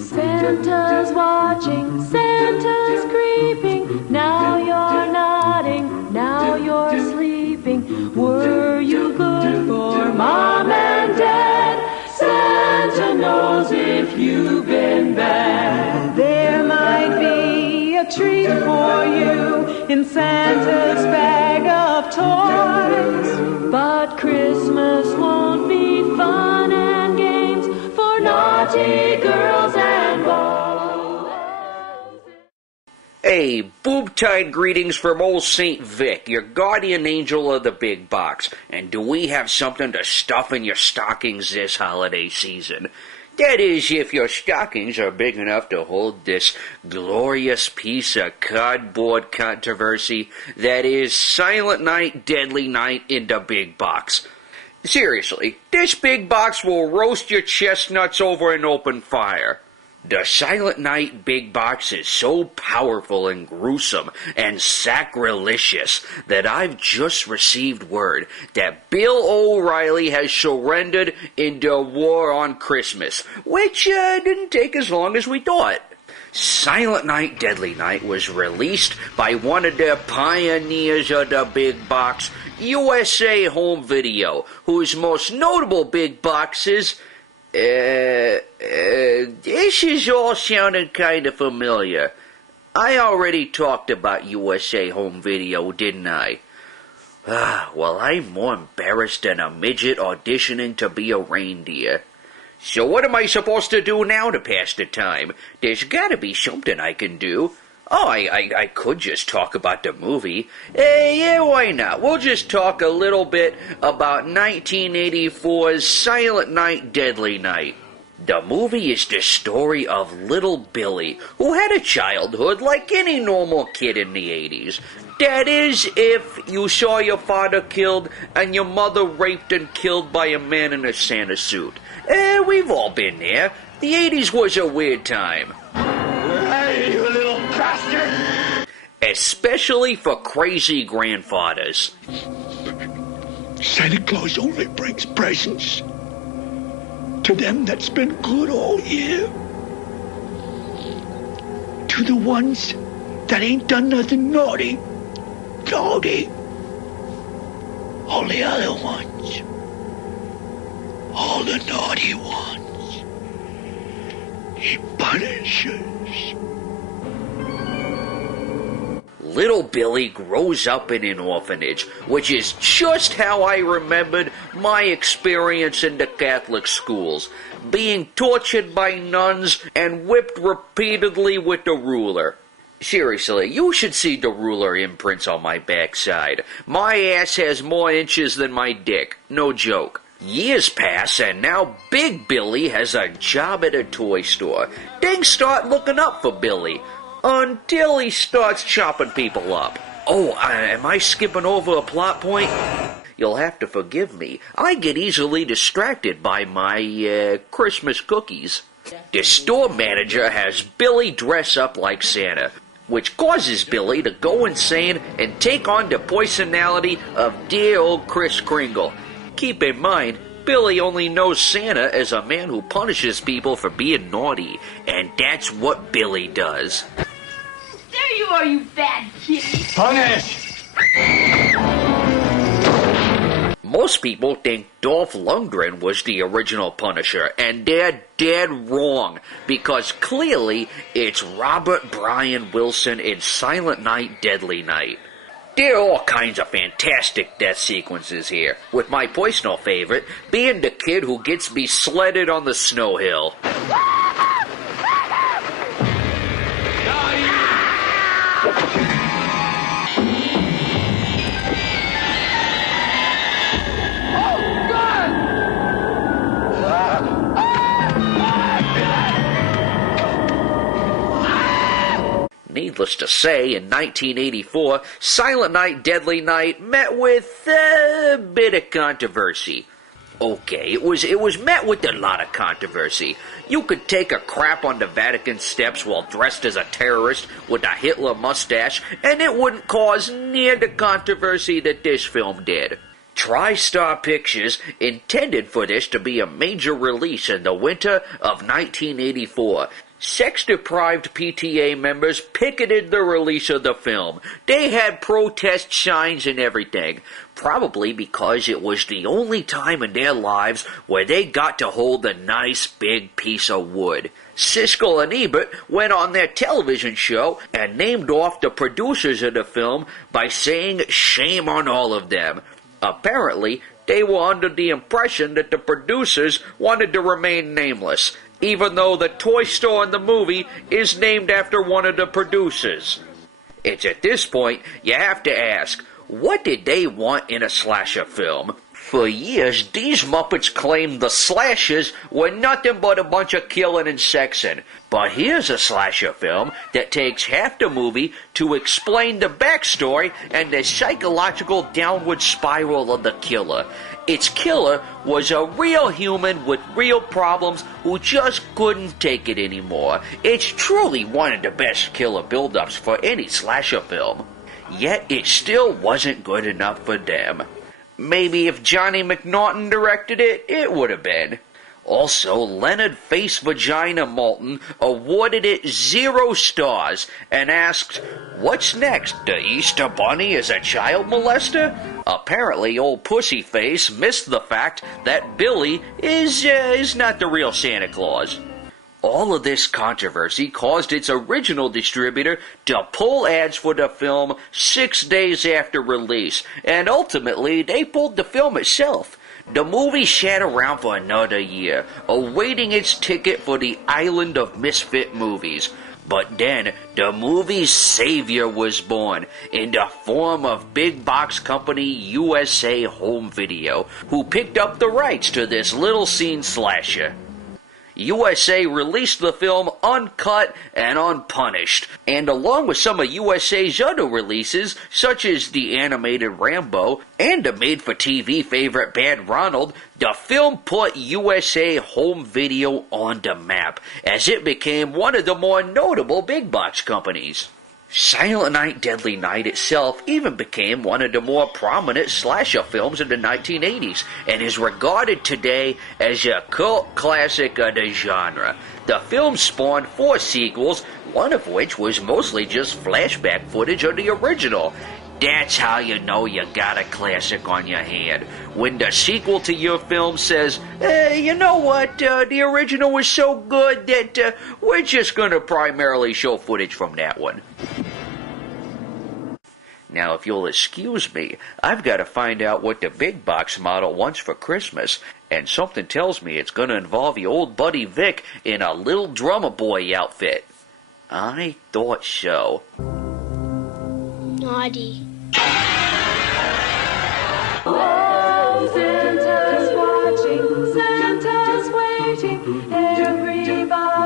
Santa's watching, Santa's creeping. Now you're nodding, now you're sleeping. Were you good for Mom and Dad? Santa knows if you've been bad. There might be a treat for you in Santa's bag of toys. But Christmas won't be fun and games for naughty girls and boys. Hey, boob-tied greetings from old St. Vic, your guardian angel of the big box. And do we have something to stuff in your stockings this holiday season? That is, if your stockings are big enough to hold this glorious piece of cardboard controversy that is Silent Night, Deadly Night in the big box. Seriously, this big box will roast your chestnuts over an open fire. The Silent Night big box is so powerful and gruesome and sacrilegious that I've just received word that Bill O'Reilly has surrendered in the war on Christmas, which didn't take as long as we thought. Silent Night, Deadly Night was released by one of the pioneers of the big box, USA Home Video, whose most notable big boxes... this is all sounding kind of familiar. I already talked about USA Home Video, didn't I? Well, I'm more embarrassed than a midget auditioning to be a reindeer. So what am I supposed to do now to pass the time? There's gotta be something I can do. Oh, I could just talk about the movie. Yeah, why not? We'll just talk a little bit about 1984's Silent Night, Deadly Night. The movie is the story of little Billy, who had a childhood like any normal kid in the 80s. That is, if you saw your father killed and your mother raped and killed by a man in a Santa suit. We've all been there. The 80s was a weird time. Hey, you little bastard! Especially for crazy grandfathers. Santa Claus only brings presents to them that's been good all year. To the ones that ain't done nothing naughty. All the other ones. All the naughty ones. He punishes. Little Billy grows up in an orphanage, which is just how I remembered my experience in the Catholic schools, being tortured by nuns and whipped repeatedly with the ruler. Seriously, you should see the ruler imprints on my backside. My ass has more inches than my dick, no joke. Years pass, and now Big Billy has a job at a toy store. Things start looking up for Billy, until he starts chopping people up. Oh, am I skipping over a plot point? You'll have to forgive me. I get easily distracted by my, Christmas cookies. The store manager has Billy dress up like Santa, which causes Billy to go insane and take on the personality of dear old Kris Kringle. Keep in mind, Billy only knows Santa as a man who punishes people for being naughty, and that's what Billy does. There you are, you bad kitty. Punish! Most people think Dolph Lundgren was the original Punisher, and they're dead wrong, because clearly it's Robert Brian Wilson in Silent Night, Deadly Night. There are all kinds of fantastic death sequences here, with my personal favorite being the kid who gets besledded on the snow hill. Needless to say, in 1984, Silent Night, Deadly Night met with a bit of controversy. Okay, it was met with a lot of controversy. You could take a crap on the Vatican steps while dressed as a terrorist with a Hitler mustache, and it wouldn't cause near the controversy that this film did. TriStar Pictures intended for this to be a major release in the winter of 1984. Sex-deprived PTA members picketed the release of the film. They had protest signs and everything, probably because it was the only time in their lives where they got to hold a nice big piece of wood. Siskel and Ebert went on their television show and named off the producers of the film by saying shame on all of them. Apparently, they were under the impression that the producers wanted to remain nameless, even though the toy store in the movie is named after one of the producers. It's at this point you have to ask, what did they want in a slasher film? For years, these Muppets claimed the slashers were nothing but a bunch of killing and sexing. But here's a slasher film that takes half the movie to explain the backstory and the psychological downward spiral of the killer. Its killer was a real human with real problems who just couldn't take it anymore. It's truly one of the best killer build-ups for any slasher film. Yet it still wasn't good enough for them. Maybe if Johnny McNaughton directed it, it would have been. Also, Leonard Face Vagina Moulton awarded it 0 stars and asked, "What's next? The Easter Bunny is a child molester?" Apparently, old Pussyface missed the fact that Billy is not the real Santa Claus. All of this controversy caused its original distributor to pull ads for the film 6 days after release, and ultimately they pulled the film itself. The movie sat around for another year, awaiting its ticket for the island of misfit movies. But then, the movie's savior was born, in the form of big box company USA Home Video, who picked up the rights to this little scene slasher. USA released the film uncut and unpunished, and along with some of USA's other releases, such as the animated Rambo and the made-for-TV favorite Bad Ronald, the film put USA Home Video on the map, as it became one of the more notable big box companies. Silent Night, Deadly Night itself even became one of the more prominent slasher films in the 1980s and is regarded today as a cult classic of the genre. The film spawned 4 sequels, one of which was mostly just flashback footage of the original. That's how you know you got a classic on your hand. When the sequel to your film says, you know what, the original was so good that we're just going to primarily show footage from that one. Now, if you'll excuse me, I've got to find out what the big box model wants for Christmas, and something tells me it's going to involve your old buddy Vic in a little drummer boy outfit. I thought so. Naughty. Oh, Santa's watching, Santa's waiting, everybody.